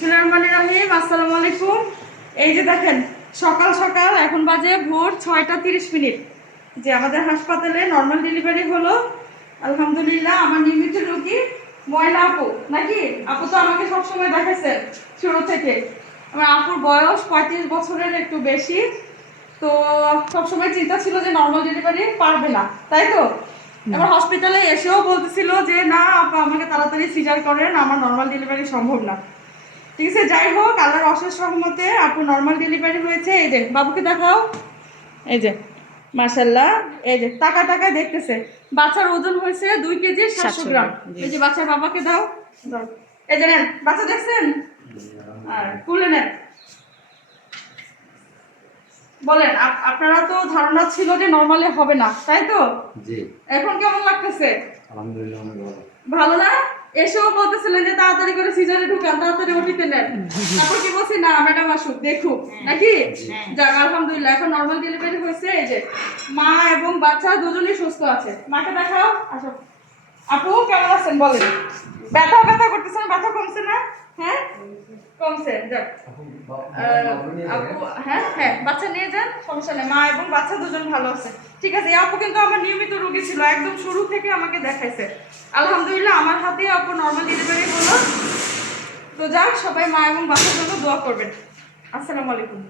বিসমিল্লাহির রহিম আসসালামু আলাইকুম। এই যে দেখেন সকাল সকাল এখন বাজে ভোর ছয়টা তিরিশ মিনিট। যে আমাদের হাসপাতালে নর্মাল ডেলিভারি হলো। আলহামদুলিল্লাহ আমার নিয়মিত রোগী ময়না আপু। নাকি? আপু তো আমাকে সবসময় দেখাইছে শুরু থেকে। আমার আপুর বয়স পঁয়ত্রিশ বছরের একটু বেশি। তো সবসময় চিন্তা ছিল যে নর্মাল ডেলিভারি পারবে না। তাই তো? এবার হসপিটালে এসেও বলতেছিল যে না আপু আমাকে তাড়াতাড়ি সিজার করেন আমার নর্মাল ডেলিভারি সম্ভব না। ঠিক আছে যাই হোক আল্লাহর অশেষ রহমতে আপু নর্মাল ডেলিভারি হয়েছে। এই যে বাবুকে দেখাও। এই যে মাশাল্লাহ এই যে টাকা টাকায় দেখতেছে। বাচ্চার ওজন হয়েছে দুই কেজি সাতশো গ্রাম। এই যে বাচ্চার বাবাকে দাও। এই যে নেন বাচ্চা দেখছেন? আর কুলে নেন। বলেন আপনারা তো ধারণা ছিল যে নর্মালি হবে না তাই তো? এখন কেমন লাগতেছে? আলহামদুলিল্লাহ ভালো। ভালো না? এসেও বলতেছিলেন যে তাড়াতাড়ি করে সিজারে ঢুকান তাড়াতাড়ি ওটিতে নেন। তারপর কি বলছি না ম্যাডাম আসুক দেখুক। নাকি? যাক আলহামদুলিল্লাহ এখন নর্মাল ডেলিভারি হয়েছে এই যে মা এবং বাচ্চা দুজনেই সুস্থ আছে। মাকে দেখাও আসো। আপু কেমন আছেন? বলেন। ব্যথা ব্যথা করতেছেন ব্যথা কমছে না? হ্যাঁ কমছে যাক। হ্যাঁ হ্যাঁ বাচ্চা নিয়ে যান, সমস্যা নেই। মা এবং বাচ্চা দুজন ভালো আছে। ঠিক আছে আপু কিন্তু আমার নিয়মিত রোগী ছিল, একদম শুরু থেকে আমাকে দেখাইছে। আলহামদুলিল্লাহ, আমার হাতে আপু নর্মাল ডেলিভারি হলো। তো যাক, সবাই মা এবং বাচ্চার জন্য দোয়া করবেন। আসসালামু আলাইকুম।